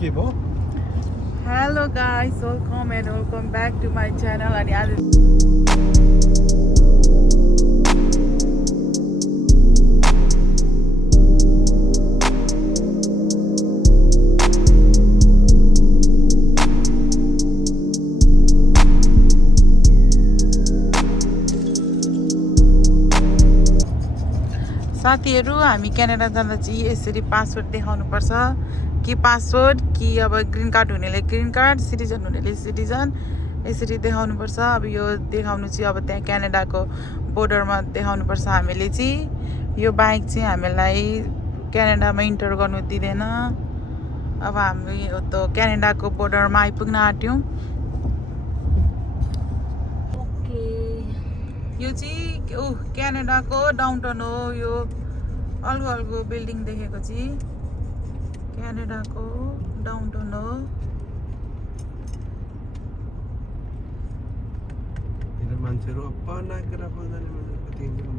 के भयो Hello guys, welcome back to my channel. अनि आज साथीहरु हामी क्यानाडा जाँदा चाहिँ यसरी पासपोर्ट देखाउनु पर्छ कि पासपोर्ट कि अब ग्रीन कार्ड हुनेले ग्रीन कार्ड सिटिजन हुनेले सिटिजन यसरी देखाउनु पर्छ अब यो देखाउनु चाहिँ अब त्यहाँ क्यानाडाको बोर्डरमा देखाउनु पर्छ हामीले चाहिँ यो बाइक चाहिँ हामीलाई क्यानाडामा इन्टर गर्नु दिदैन अब हामी त क्यानाडाको बोर्डरमा आइपुग्न आट्यौं यो चाहिँ क्यानाडाको डाउनटाउन हो यो अलगो अलगो बिल्डिङ देखेको चाहिँ क्यानाडाको डाउनटाउन हो मान्छेहरु अपनाकेर बजाने मान्छेको तिनजना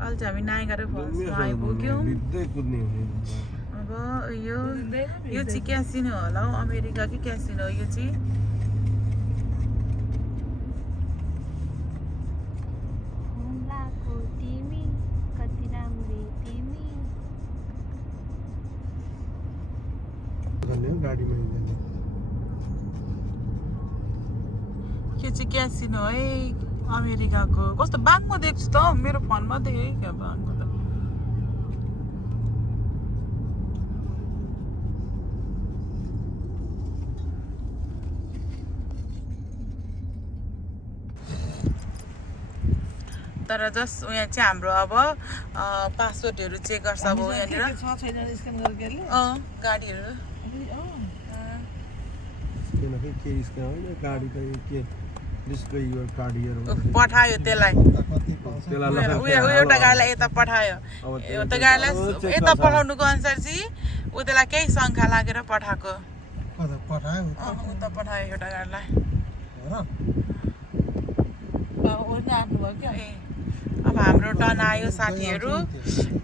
अहिले चाहिँ हामी नाइगारा फल्समा आइपुग्यौँ अब यो चाहिँ क्यासिनो होला हौ अमेरिकाकै क्यासिनो हो यो चाहिँ यो चाहिँ क्यासिनो है अमेरिकाको कस्तो बाघमा देख्छु त मेरो फोनमा देखेँ क्या बाघको त तर जस्ट यहाँ चाहिँ हाम्रो अब पासपोर्टहरू चेक गर्छ अब यहाँनिर गाडीहरू पठायो त्यसलाई एउटा गाडीलाई यता पठायो एउटा गाडीलाई यता पठाउनुको अनुसार चाहिँ ऊ त्यसलाई केही सङ्ख्या लागेर पठाएको उता पठायो एउटा गाडीलाई अब हाम्रो टर्न आयो साथीहरू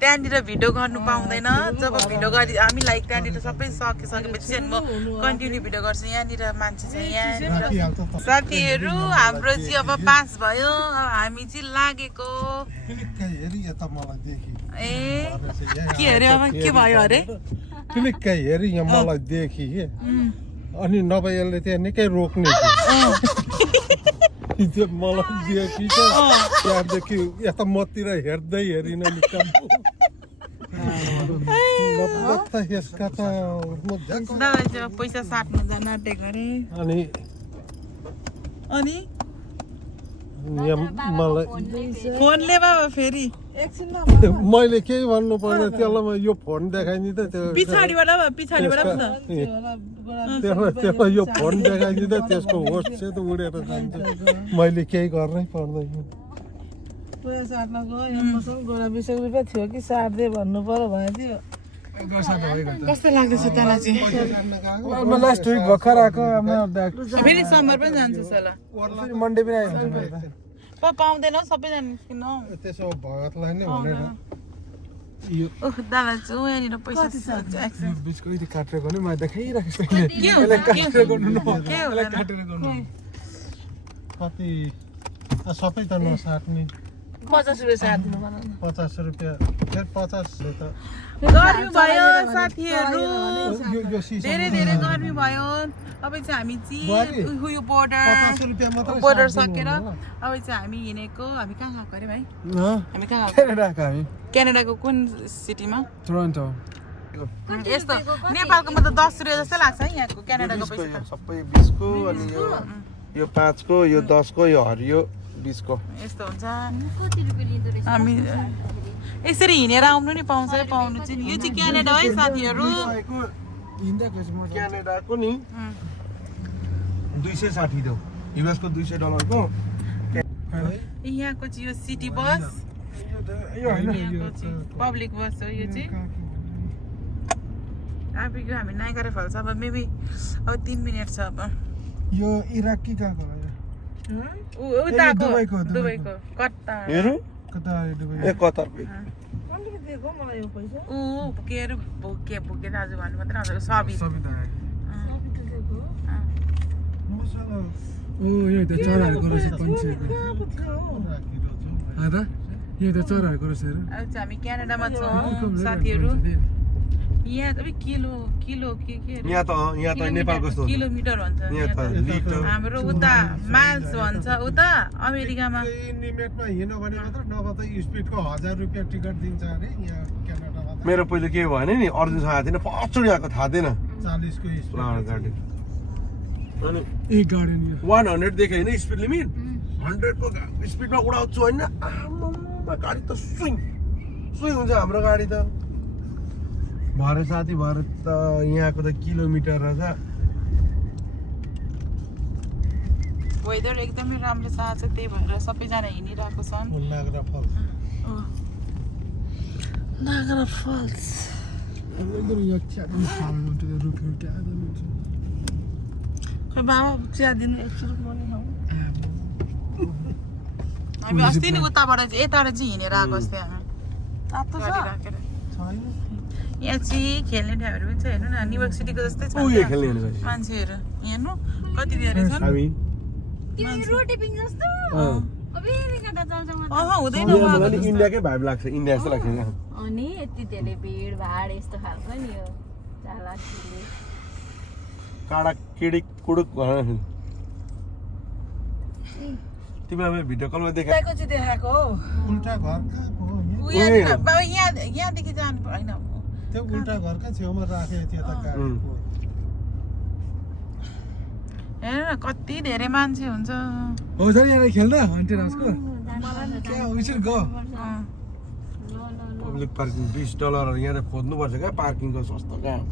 त्यहाँनिर भिडियो गर्नु पाउँदैन जब भिडियो गरी हामीलाई त्यहाँनिर सबै सकिसकेपछि म कन्टिन्यू भिडियो गर्छु यहाँनिर मान्छे चाहिँ यहाँ साथीहरू हाम्रो चाहिँ अब पास भयो हामी चाहिँ लागेको ए के अरे अब के भयो अरे क्लिक्कै हेरी यहाँ मलाई देखि अनि नभए यसले त्यहाँ निकै रोक्ने मलाई देखि त्यहाँदेखि यता मतिर हेर्दै हेरिन पैसा साट्नु जान आँटेको अरे अनि फोनले बाबा फेरि मैले केही भन्नु पर्दैन त्यसलाई यो फोन देखाइदिँदा पछाडिबाट त्यसलाई यो फोन देखाइदिँदा त्यसको होस्ट चाहिँ त उडेर जान्छ मैले केही गर्नै पर्दैन थियो कि साट्दै भन्नु पर्यो भने थियो कस्तो लाग्दैछ तँलाई चाहिँ लास्ट विक भर्खर आएको फेरि समर पनि जान्छ होला मन्डे पनि आइन्छ पाउँदैनौ सबैजना किन त्यसो भगतलाई नै भनेर दादा चाहिँ यहाँनिर पैसा बिचको यति काटेर गर्नु म देखाइराखेको कति सबै त नसाट्ने 50 रुपियाँ साट्नु भन 50 रुपियाँ फेरि 50 त गर्मी भयो साथीहरू धेरै धेरै गर्मी भयो अब चाहिँ हामी चाहिँ यो बोर्डर सकेर अब चाहिँ हामी हिँडेको हामी कहाँ गएको अरे भाइ हामी कहाँ क्यानाडाको कुन सिटीमा टोरन्टो यस्तो नेपालको मतलब 10 रुपियाँ जस्तै लाग्छ है यहाँको क्यानाडाको पैसा सबै 20 को अनि यो 5 को यो 10 को यो हरियो 20 को यस्तो हुन्छ हामी यसरी हिँडेर आउनु नि पाउँछ पाउनु चाहिँ यो चाहिँ क्यानाडा है साथीहरू क्यानाडाको नि 260 देऊ युएस को $200 को यहाँको चाहिँ यो सिटी बस यो हैन यो पब्लिक बस हो यो चाहिँ आइपुग्यो हामी नाइगारा फल्स अब मेबी अब 3 मिनेट छ अब यो इराक कि कहाँको उताको दुबईको कतार हेरौँ कतार दुबई ए कतार दिएको मलाई यो पैसा ऊ के अरे भोके दाजु भन्नु मात्रै आउँछ सबित सबिता सबै त दिएको मसँग ओ यो त चराहरूको रहेछ पन्छेको कहाँ पो थियो हा त यो त चराहरूको रहेछ हेर आज हामी क्यानाडामा छौँ साथीहरू यहाँ त किलो के अरे यहाँ त नेपालको जस्तो किलोमिटर भन्छ यहाँ त लिटर हाम्रो उता माइल्स भन्छ उता अमेरिकामा लिमिटमा हिँड्यो भने मात्र नभए त स्पिडको 1000 रुपियाँ टिकट दिन्छ अरे यहाँ क्यानाडामा त मेरो पहिले के भयो नि अर्जुनसँग आएको थिएन फर्स्टचोटि आएको थाहा थिएन 40 को स्पिड फ्लावर गार्डन अनि एक गार्डन यो 100 देखेँ होइन स्पिड लिमिट 100 को स्पिडमा उडाउँछु होइन आम्मामा गाडी त सुइङ हुन्छ हाम्रो गाडी त भरे साथी भएर त यहाँको त किलोमिटर रहेछ वेदर एकदमै राम्रो छ आज त्यही भएर सबैजना हिँडिरहेको छन् नागरा फल्स नागरा फल्स एकदम यो च्यादम सानो हुन्छ त्यो रुखहरू च्यादम हुन्छ खै बाबा चिया दिनु एकछिन पनि खाऊ हामी अस्ति नि उताबाट चाहिँ यताबाट चाहिँ हिँडेर आएको अस्ति हामी तातो छ गाडी राखेर छैन यहाँ चाहिँ खेल्ने ठाउँहरू पनि छ हेर्नु न न्युयोर्क सिटीको जस्तै छ ऊ नि यो त। खेल्ने हेर्नु मान्छेहरू हेर्नु कति धेरै छन् हामी तिमी रोटी पिङ जस्तो अबेरी काटा चल्छौँ हुँदैन यहाँ उहाँको मलाई जस्तो। इन्डियाकै भाइब लाग्छ इन्डिया जस्तो लाग्छ क्या अनि यति धेरै भिड भाड यस्तो खालको नि यो चाला काँडा किडिक कुडुक भनेर तिमीलाई मैले भिडियो कलमा देखाएँ त्यहाँको चाहिँ देखाएको हो उल्टा घर कहाँको हो यहाँ? ऊ यहाँनिर बाबा यहाँदेखि जानु होइन त्यो उल्टा घरका छेउमा राखेको थियो त गाडीको हेर न कति धेरै मान्छे हुन्छ हो सर यहाँ खेल्दा हन्टेड हाउसको क्या we should go public parking $20 यहाँ त खोज्नुपर्छ क्या पार्किङको सस्तो कहाँ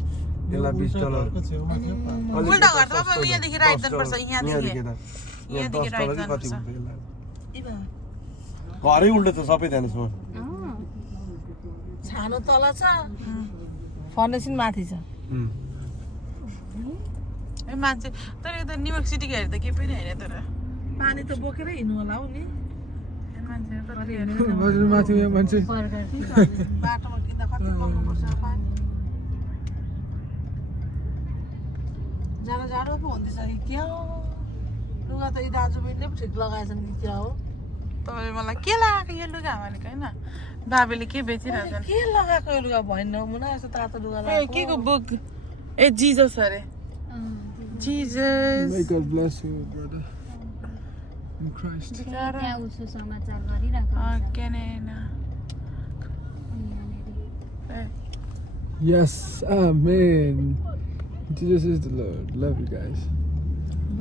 यसलाई $20 घरको छेउमा थियो पार्क। उल्टा घर त अब यहाँदेखि राइट जानुपर्छ यहाँदेखि यहाँदेखि राइट कति जानुपर्छ। हुन्छ यसलाई? घरै उल्टो छ सबै जानुहोस् छानो तल छ फाउन्डेसन माथि छ ए मान्छे तर यो त न्युयोर्क सिटीको हेरेर त केही पनि होइन तर पानी त बोकेरै हिँड्नु होला हौ नि मान्छेहरू कति हेरेर हजुर माथि उयो मान्छे बाटोमा किन्दा कति बोक्नुपर्छ पानी जाडो जाडो पो हुँदैछ कि क्या हो लुगा त यी दाजुबहिनीले पो ठिक लगाएछन् कि क्या हो तपाईँले मलाई के लगाएको यो लुगा भनेको होइन बाबेले के बेचिरहेछन् के लगाएको यो लुगा भएन मुना यस्तो तातो लुगा ए लगाएको के को बुक ए जिजस अरे Jesus May God bless you, brother. In Christ. त्यहाँ उसो समाचार गरिरहेको Canada Yes, amen. Jesus is the Lord. Love you guys.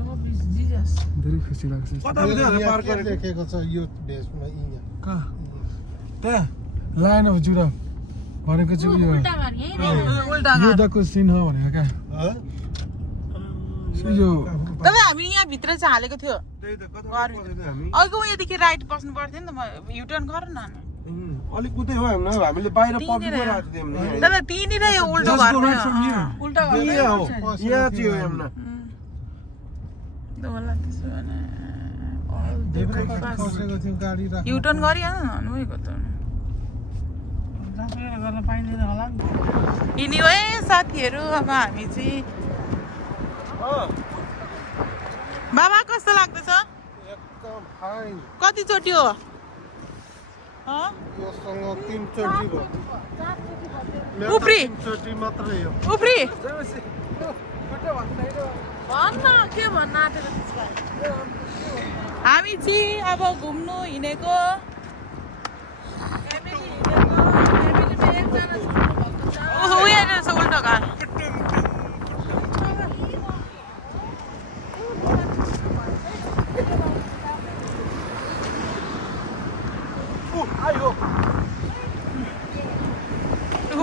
Love is Jesus. धेरै खुसी लाग्छ कता पो थियो यहाँ पार्क के गरेको लेखेको छ यो भेषमा यहाँ कहाँ त्यहाँ लाइन अफ जुरा भनेको चाहिँ उयो उल्टा घर यहीँ उल्टा घर युद्धको चिन्ह भनेको क्या ह? यो तपाईँ हामी यहाँ भित्र चाहिँ हालेको थियो त्यही त कता घर पो पसेको हामी अघि उयोदेखि राइट बस्नु पर्थ्यो नि त म युटर्न गर न हामी अलिक उतै हो हामीले बाहिर पब्लिक त्यहीँनिर राखेको थियौँ नि तर त्यहीँनिर यो उल्टो Just घर go पनि right from हो। here. उल्टा घर यहाँ हो यहाँ चाहिँ हो यमुना होला त्यसो भने देब्रे खसेको थियो गाडी राख्नु युटर्न गरिहाल्नु न उयोको त राखेर गर्न पाइँदैन होला नि यिनी हो है साथीहरू अब हामी चाहिँ बाबा कस्तो लाग्दैछ एकदम फाइन कतिचोटि हो हँ? योसँग 3 चोटि भयो मेरो त उफ्री 3 चोटि मात्रै हो उफ्री भन्न के भन्न आँटेको त्यसलाई हामी चाहिँ अब घुम्नु हिँडेको फ्यामिलीमा एकजना छोड्नु भएको छ उयो रहेछ उल्टो घर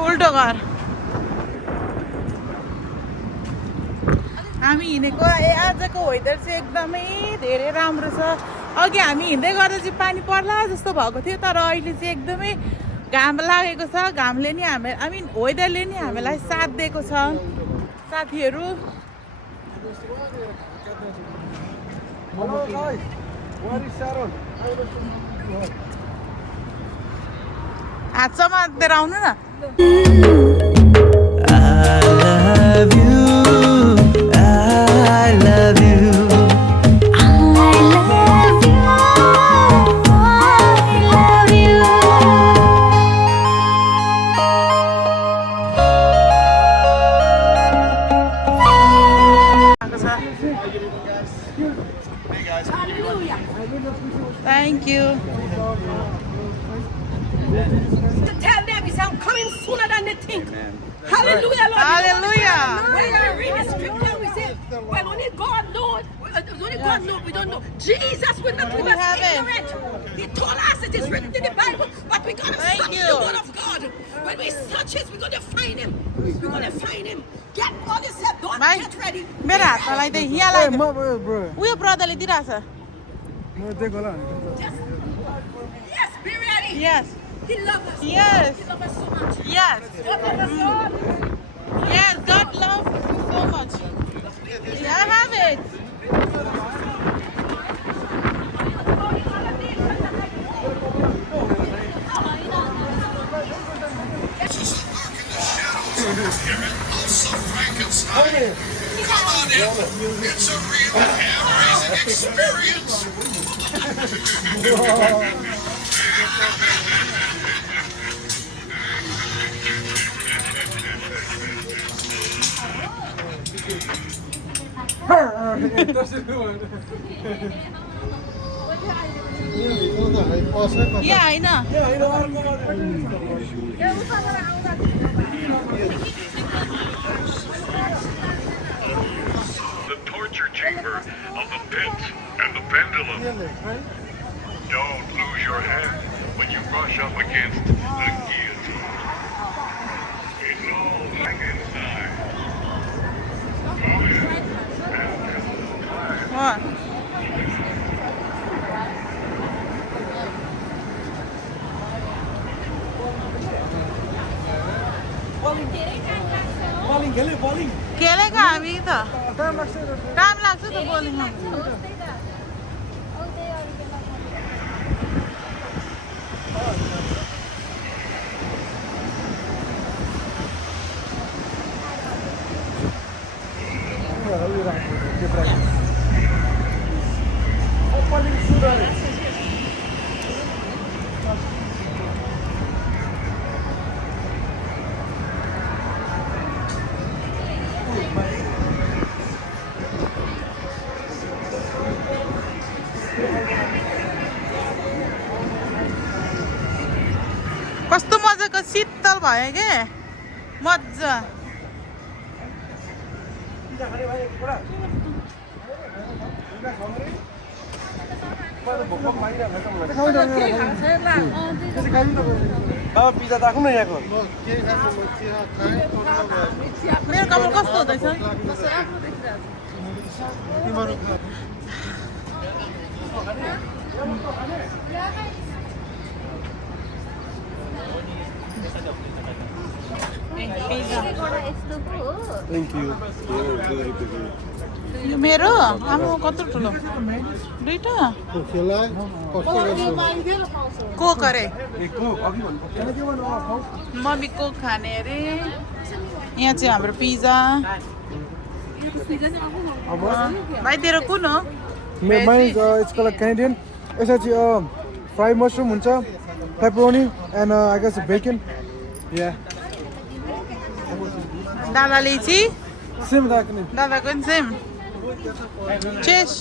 उल्टो घर हामी हिँडेको आजको वेदर चाहिँ एकदमै धेरै राम्रो छ अघि हामी हिँड्दै गर्दा चाहिँ पानी पर्ला जस्तो भएको थियो तर अहिले चाहिँ एकदमै घाम लागेको छ घामले नि वेदरले नि हामीलाई साथ दिएको छ साथीहरू हात समातेर आउनु न Thank you. Tell them I'm coming sooner than they think. Hallelujah, Lord. Hallelujah. When we read the scripture, we say, well, only God knows. Only God knows. We don't know. Jesus will not leave us ignorant. He told us it is written in the Bible, but we gotta search the word of God. When we search it, we're gonna find Him. We're gonna find Him. Get all this set. Don't get ready. मेरो हातमा लगाइदिए यहाँ लगाइदिए bro उयो ब्रदरले दिइरहेछ म दिएको होला Yes, be ready. Yes. He loves us. Yes. He loves us so much. Yes. God loves us so much. Yes, God loves you so much. I have it. Come on in. It's a real hair-raising experience. यहाँ होइन The torture chamber of the pit and the pendulum. Don't lose your head when you brush up against the guillotine. It's all like inside. What? खेलेको हामी त काम लाग्छ त बोलिङमा कस्तो मजाको शीतल भयो के मजा बाबा पिज्जा त आएको न यहाँको मेरो कपाल कस्तो हुँदैछ थ्याङ्क यू यो मेरो आमा कत्रो ठुलो दुईटा कोक अरे मम्मी कोक खाने अरे यहाँ चाहिँ हाम्रो पिज्जा भाइ तेरो कुन हो इट्स कलर क्यानेडियन यसमा चाहिँ फ्राई मसरुम हुन्छ pepperoni and I guess bacon या दादाले चाहिँ सेम दाको नि दादाको नि सेम चेस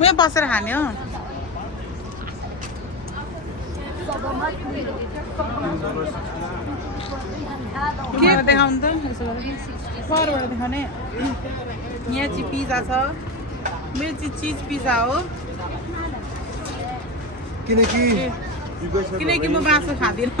यहाँ बसेर खाने हो के देखाउनु त परबाट देखाउने यहाँ चाहिँ पिज्जा छ मेरो चाहिँ चिज पिज्जा हो किनकि म मासु खाँदिनँ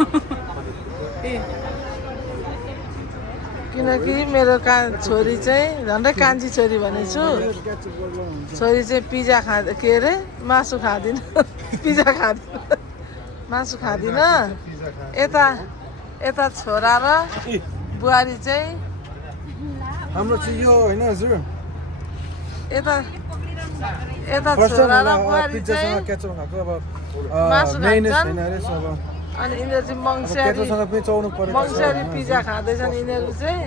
किनकि मेरो छोरी चाहिँ झन्डै कान्छी छोरी भनेको छु छोरी चाहिँ पिज्जा के अरे मासु खाँदिनँ पिज्जा खाँदिनँ मासु खाँदिनँ यता यता छोरा र बुहारी चाहिँ हाम्रो चाहिँ यो होइन हजुर यता यता फर्स्ट छोरा र टाइम बुहारी पिज्जासँग चाहिँ केचप खाएको अब मासु मेयोनेज खान्छन्। छैन अरे अब अनि यिनीहरू चाहिँ मङ्सिरी केचपसँग पनि चौनु पर्यो मङ्सिरी पिज्जा खाँदैछन् यिनीहरू चाहिँ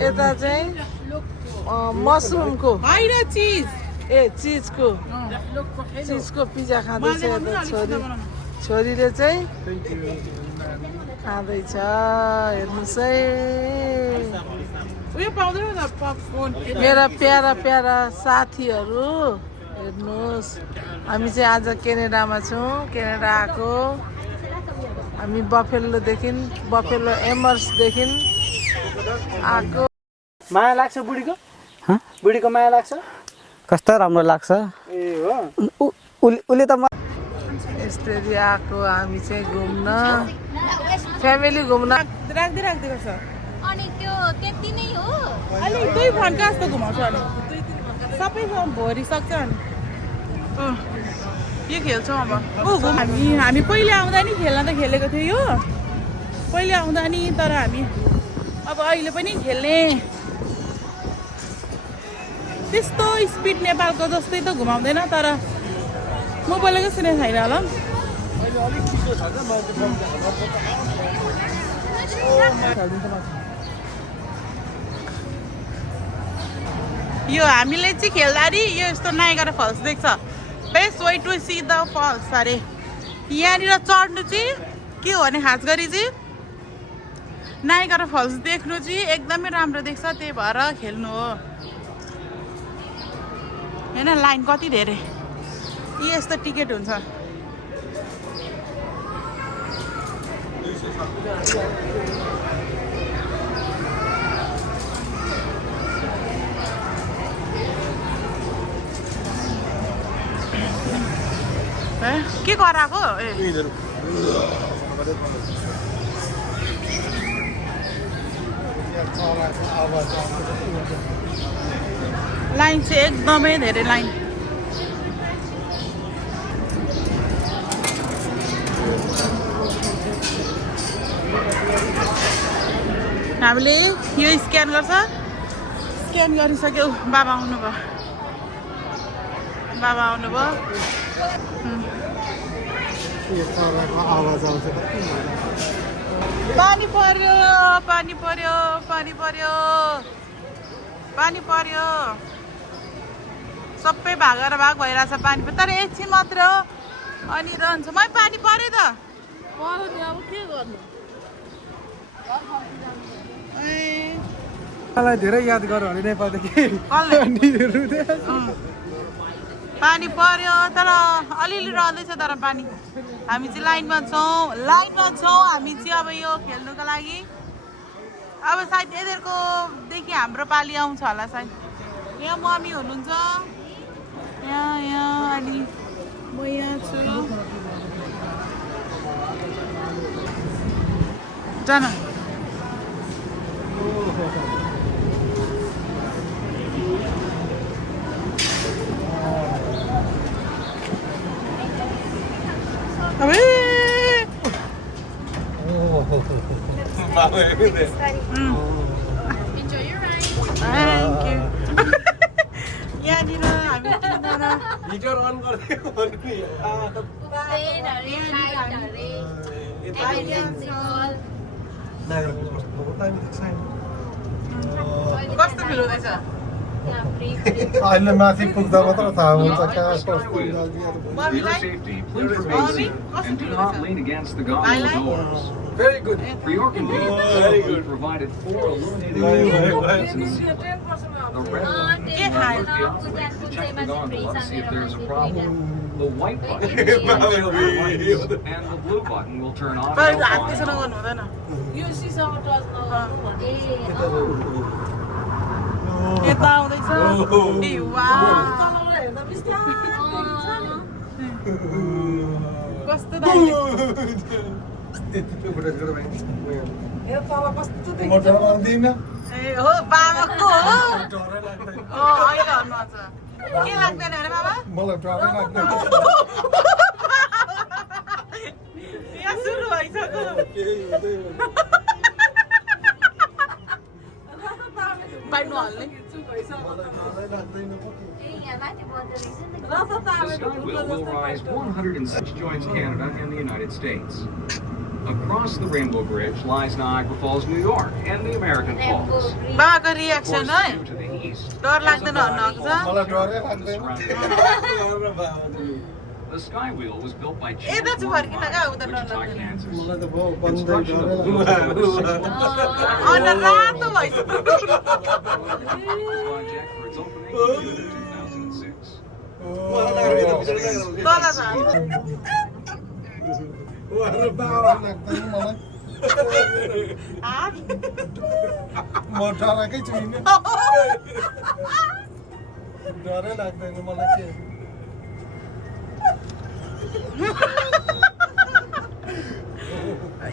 यता चाहिँ मसरुमको होइन चिज चिजको पिज्जा खाँदैछ यता छोरीले चाहिँ खाँदैछ हेर्नुहोस् है उयो पाउँदैन न पपकर्न मेरा प्यारा प्यारा साथीहरू हेर्नुहोस् हामी चाहिँ आज क्यानाडामा छौँ क्यानाडा आएको हामी बफेलो एमर्सदेखि आएको माया लाग्छ बुढीको बुढीको माया लाग्छ कस्तो राम्रो लाग्छ ए हो उसले त यस्तरी आएको हामी चाहिँ घुम्न फ्यामिली घुम्न राख्दै गर्छ अनि त्यो त्यति नै हो अलि दुई घन्टा जस्तो घुमाउँछ अनि सबै भरिसक्छ अनि यो खेल्छौँ अब हामी पहिले आउँदा नि खेल्न त खेलेको थियो यो पहिले आउँदा नि तर हामी अब अहिले पनि खेल्ने त्यस्तो स्पिड नेपालको जस्तै त घुमाउँदैन तर म बोलेको सुने छैन होला यो हामीले चाहिँ खेल्दाखेरि यो यस्तो नाइगरा फल्स देख्छ best way to see the falls अरे यहाँनिर चढ्नु चाहिँ के हो भने खास गरी चाहिँ नाइगरा फल्स देख्नु चाहिँ एकदमै राम्रो देख्छ त्यही भएर खेल्नु हो होइन लाइन कति धेरै यस्तो टिकट हुन्छ के गराएको लाइन चाहिँ एकदमै धेरै लाइन हामीले यो स्क्यान गर्छ स्क्यान गरिसक्यो बाबा आउनुभयो पानी पर्यो सबै भाग भइरहेछ पानी तर एकछिन मात्र हो अनि रहन्छ मै पानी पर्यो त अब के गर्नु मलाई धेरै याद गर भने नेपालदेखि पानी पर्यो तर अलिअलि रहँदैछ तर पानी हामी चाहिँ लाइनमा छौँ हामी चाहिँ अब यो खेल्नुको लागि अब सायद यिनीहरूको देखि हाम्रो पाली आउँछ होला सायद यहाँ मम्मी हुनुहुन्छ यहाँ अनि म यहाँ छु जान Enjoy your ride. Thank you. यहाँनिर हामी तिनजना हिटर अन गरिदियो भने कस्तो फिल हुँदैछ अहिले माथि पुग्दा मात्र थाहा हुन्छ कहाँ कस्तो मम्मीलाई मम्मी कस्तो फिल हुँदैछ Very good. For your convenience, Very we good. provided 4 illuminated buttons. The red button Yeah. allows the operator to check the gondola to see if there's a problem. The white button Probably. turns on lights, and the blue button will turn on तर and हात off. त्यसो गर्नु हुँदैन यो सिसामा touch नगर्नु यता आउँदैछ ए वाह तलबाट हेर्दा बिस्तारै कस्तो दामी हेर तल कस्तो म डराउँदिन ए हो बाबाको हो अहिले भन्नुहुन्छ के लाग्दैन अरे बाबा मलाई डरै लाग्दैन यहाँ सुरु भइसक्यो by नहाल्ने The Skywheel will rise 106 joins Canada and the United States. Across the Rainbow Bridge lies Niagara Falls, New York, and the American Falls. बाबाको Of रियाक्सन course, है due to the east, डर is a लाग्दैन valley हन्न called मलाई डरै the लाग्दैन surrounding. The Skywheel was built by James यता चाहिँ फर्किन क्या उता डर Wichita, लाग्दैन Kansas. मलाई त भयो बन्दै Construction डरै of the लाग्छ road was अनुहार रातो भइसक्यो project for its opening in 2006. तल झर्छ लाग्दैन मलाई म डराएकै छुइनँ डरै लाग्दैन मलाई के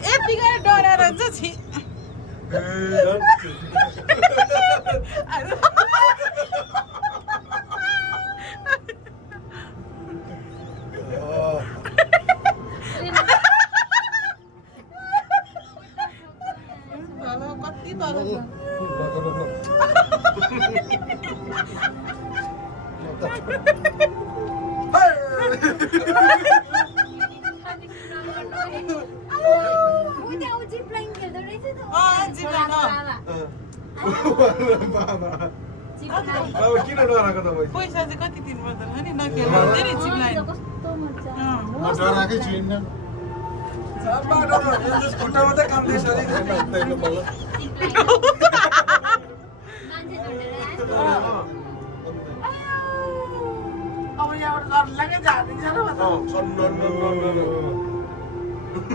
यतिकै डराएर चाहिँ कति तल छ अब किन डराएको तपाईँ पैसा चाहिँ कति दिनुपर्छ नि नखेल्नु हुन्छ नि जिपलाइन म डराएकै छुइनँ खुट्टा मात्रै काम्दैछ नि लाग्दैन मलाई अब यहाँबाट डरलाग्दै झारिदिन्छ र म त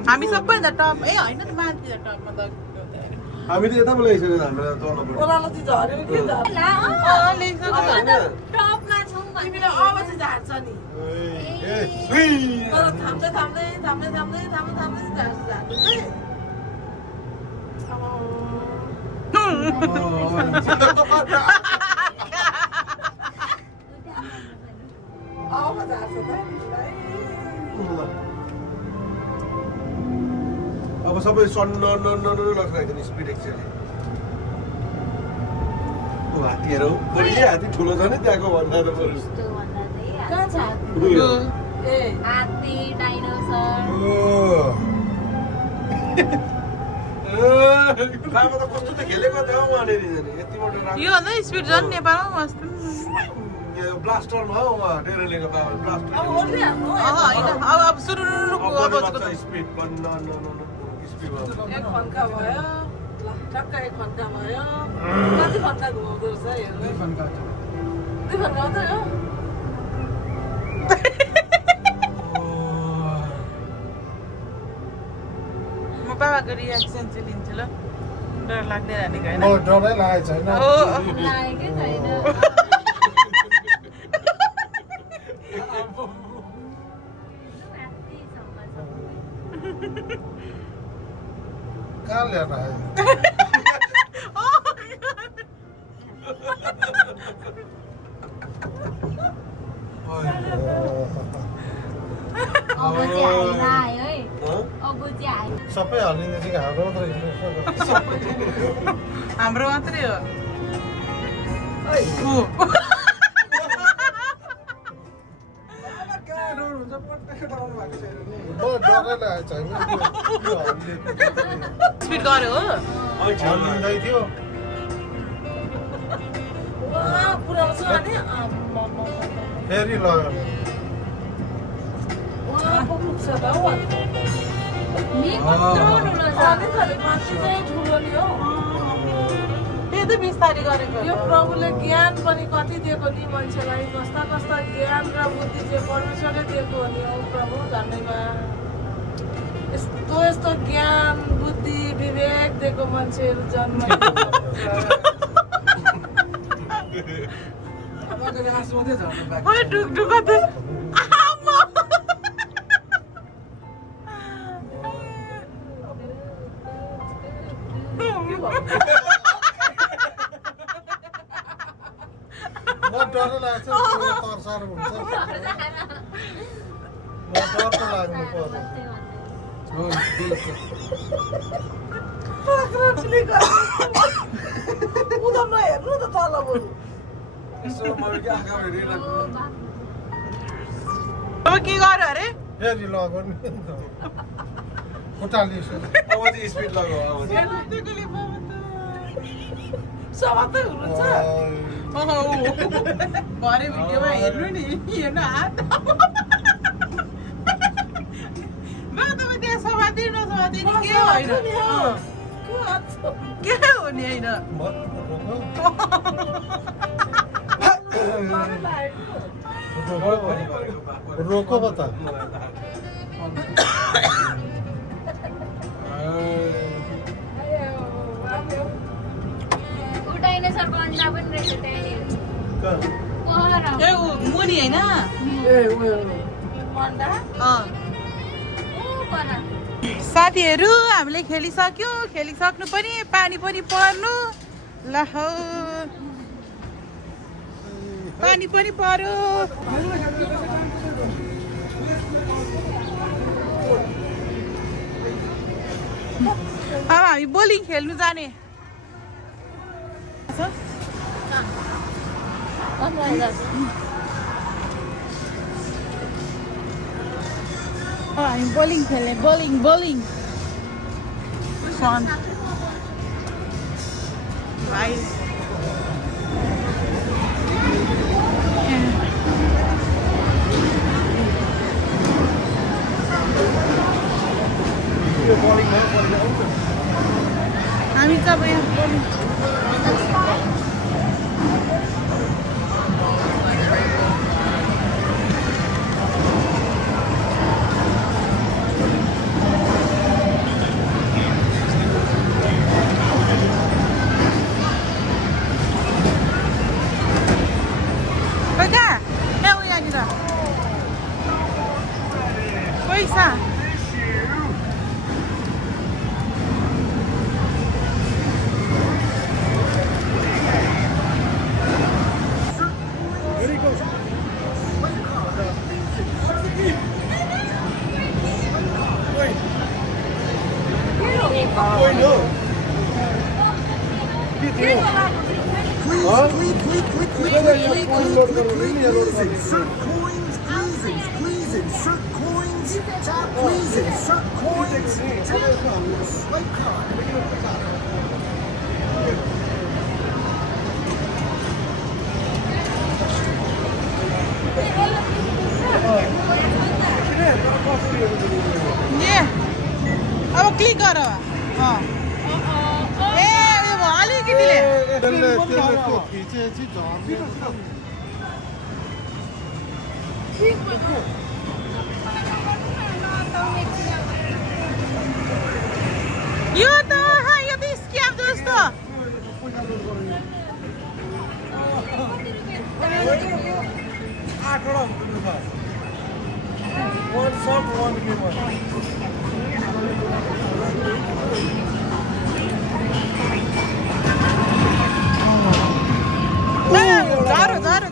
हामी सबैभन्दा टप ए होइन त माथि टपमा त हामी त यता बोलाइसक्यो हामीलाई तल ओह्रालो चाहिँ झऱ्यो कि झऱ्यो तिमीले अब चाहिँ झार्छ नि तर थाम्दै थाम्दै थाम्दै थाम्दै थाम्दै थाम्दै झार्छ झार्नु चाहिँ अब झार्छ त अब सबै सन्न लगिरहेको नि स्पिड एक्चुअली हात्तीहरू बढी हात्ती ठुलो छ नि त्यहाँको भन्दा त बरु कहाँ छ उयो। ए हात्ती डाइनोसर लामा त कस्तो त खेलेको थियो उहाँले नि यति मोटो यो भन्दा स्पिड झन् नेपालमा मस्त ब्लास्टरमा हो उहाँ डेरेलेको पावर ब्लास्टर अब ओर्दै हाल्नु होइन अब सुरु स्पिड स्पिड एक फन्का भयो ल टक्क एक फन्का भयो कति फन्का घुमाउँदो रहेछ हेर्नु दुई फन्का मात्रै हो म बाबाको रियाक्सन चाहिँ लिन्छु ल डर लाग्दैन भनेको होइन मलाई डरै लागेको छैन लागेकै छैन कहाँ ल्याएर आयो अब चाहिँ आयो है अब चाहिँ आयो सबै हालिँदैछ कि हाम्रो मात्रै हाम्रो मात्रै हो मलाई डरै लागेको छैन स्पिड गऱ्यो हो हल्लिँदै थियो पुऱ्याउँछु अनि फेरि लग्यो उहाँ पो पुग्छ त हौ अनि मान्छे चाहिँ ठुलो नि हौ त्यही त बिस्तारै गरेको यो प्रभुले ज्ञान पनि कति दिएको नि मान्छेलाई कस्ता कस्ता ज्ञान र बुद्धि चाहिँ परमेश्वरले दिएको हो नि हौ प्रभु धन्यवाद यस्तो यस्तो ज्ञान बुद्धि विवेक दिएको मान्छेहरू जन्म आँसु मात्रै झर्नु बाँकी ओइ ढुकढुक कतै आम्मा म डरै लाग्छ तर्सार हुन्छ म डर त लाग्नु पर्यो उदामा हेर्नु त तल बरु अब के गर्यो अरे फेरि लगाउनु खुट्टाले स्पिड लगाऊ समातै हुनुहुन्छ भरे भिडियोमा हेर्नु नि हेर्नु हात न तपाईँ त्यहाँ समाति नसमाति नि के होइन के हो नि होइन रोको बता डाइनोसरको अन्डा पनि रहेछ त्यहाँनिर ए मुनि होइन साथीहरू हामीले खेलिसक्यो खेलिसक्नु पनि पानी पनि पर्नु ल हौ पानी पनि पर्यो अब हामी बोलिङ खेल्नु जाने हामी बोलिङ खेल्ने बोलिङ फन भाइ हामी चाहिँ यहाँ बोलिङ पैसा अब क्लिक गर ए यो भयो अलिकतिले यो त स्क्याम जस्तो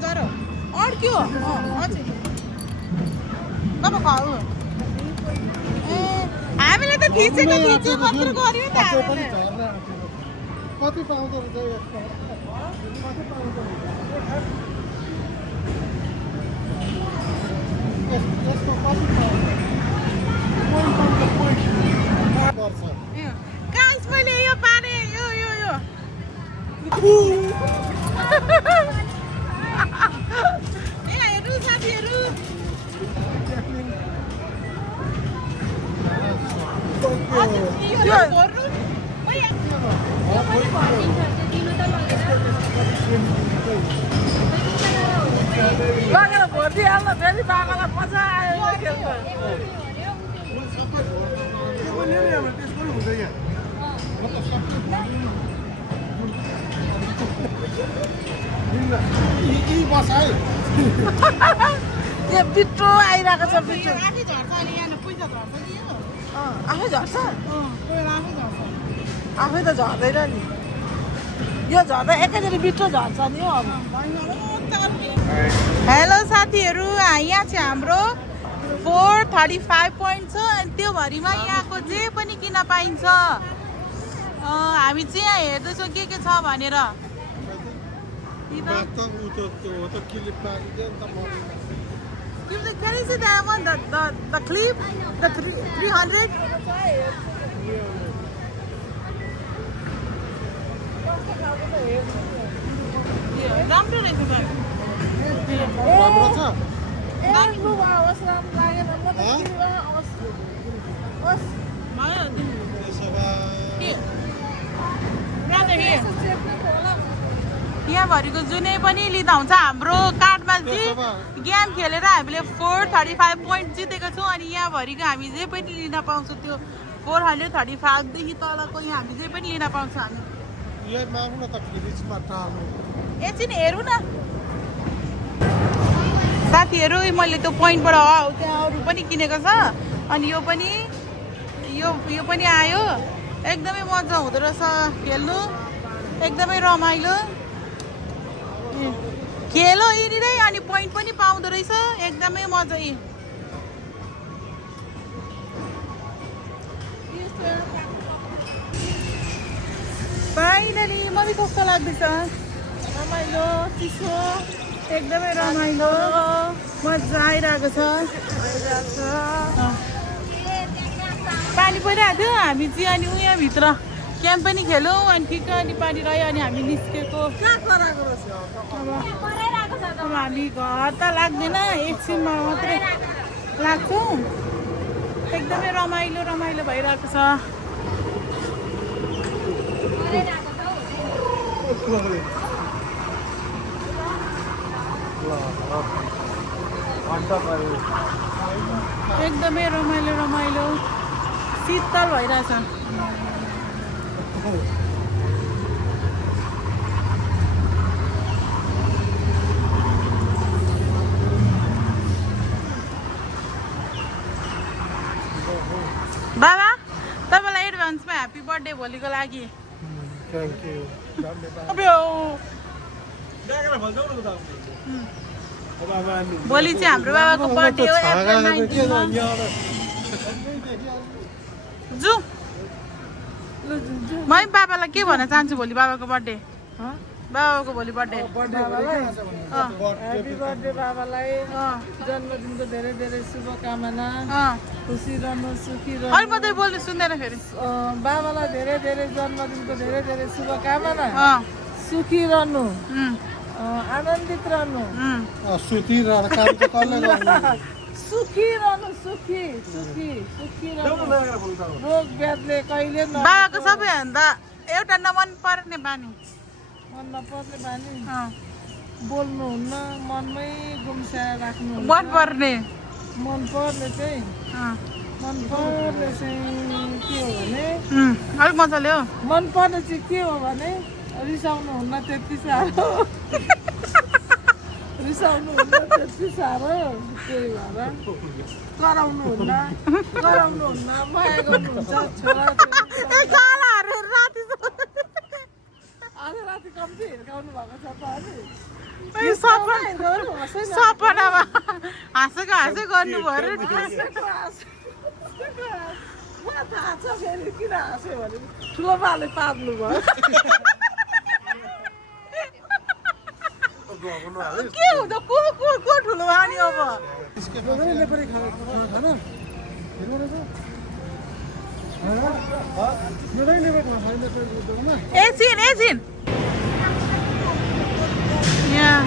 झरो अड्क्यो हामीले त थिचेको मात्र गर्यो त कति पाउँदो रहेछ यसको कति पर्छ गाइस मैले यो पाने यो हेर्नु साथीहरू लगेर भरिदिइहाल्नु फेरि बाबालाई मजा आयो त्यो बिट्रो आइरहेको छ बिट्रो आफै झर्छ आफै त झर्दैन नि यो झर्दा एकैचोटि बिट्रो झर्छ नि हो अब हेलो साथीहरू यहाँ चाहिँ हाम्रो 435 पोइन्ट छ अनि त्यो भरिमा यहाँको जे पनि किन पाइन्छ हामी चाहिँ यहाँ हेर्दैछौँ के छ भनेर Can you see that one? The clip? The 300? राम्रो रहेछ त यहाँभरिको जुनै पनि लिँदा हुन्छ हाम्रो कार्डमा चाहिँ गेम खेलेर हामीले 435 पोइन्ट जितेको छौँ अनि यहाँभरिको हामी जे पनि लिन पाउँछौँ त्यो 435 देखि तलको यहाँ हामी जे पनि लिन पाउँछौँ हामी एकछिन हेरौँ न साथीहरू मैले त्यो पोइन्टबाट त्यहाँ अरू पनि किनेको छ अनि यो पनि आयो एकदमै मजा हुँदो रहेछ खेल्नु एकदमै रमाइलो खेलो यिनीरै अनि पोइन्ट पनि पाउँदो रहेछ एकदमै मजा फाइनली मलाई कस्तो लाग्दैछ रमाइलो चिसो एकदमै रमाइलो मजा आइरहेको छ पानी परिरहेको थियो हामी चाहिँ अनि उहाँभित्र क्याम्प पनि खेल्यौँ अनि ठिक्क अनि पानी रह्यो अनि हामी निस्केको अब हामी घर त लाग्दैन एकछिनमा मात्रै लाग्छौँ एकदमै रमाइलो रमाइलो भइरहेको छ एकदमै रमाइलो रमाइलो शीतल भइरहेछ बाबा तपाईँलाई एडभान्समा ह्याप्पी बर्थडे भोलिको लागि भोलि चाहिँ हाम्रो बाबाको बर्थडे हो अप्रिल 19 मा जु म बाबालाई के भन्न चाहन्छु भोलि बाबाको बर्थडे बाबाको भोलि बर्थडे ह्यापी बर्थडे बाबालाई जन्मदिनको धेरै धेरै शुभकामना खुसी रहनु सुखी रहनु अहिले मात्रै बोल्नु सुन्दैन फेरि बाबालाई धेरै धेरै जन्मदिनको धेरै धेरै शुभकामना सुखी रहनु आनन्दित रहनु सुखी रहनु सुखी रहनु रोग व्याधले कहिले बाबाको सबैभन्दा एउटा नमन पर्ने बानी मन नपर्ने बानी बोल्नुहुन्न मनमै गुम्साएर राख्नु मन पर्ने चाहिँ के हो भने अलिक मजाले हो मन पर्ने चाहिँ के हो भने रिसाउनुहुन्न त्यति साह्रो त्यही भएर कराउनुहुन्न माया गर्नुहुन्छ छोरा आज राति कम्ती हिर्काउनु भएको छ त अनि सपनामा हाँसेको गर्नु भयो मलाई थाहा छ फेरि किन हाँस्यो भने ठुलो बाले पार्नु भयो के हुँदा को ठुलो बानी अब एकछिन यहाँ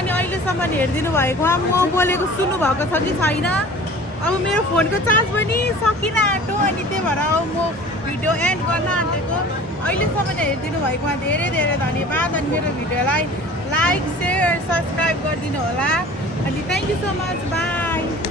अनि अहिलेसम्म हेरिदिनु भएकोमा म बोलेको सुन्नुभएको छ कि छैन। अब मेरो फोनको चार्ज पनि सकिन आँट्यो अनि त्यही भएर अब म भिडियो एन्ड गर्न आँटेको। अहिलेसम्म हेरिदिनु भएकोमा धेरै धेरै धन्यवाद। अनि मेरो भिडियोलाई लाइक, सेयर, सब्सक्राइब गरिदिनु होला। अनि thank you so much, by.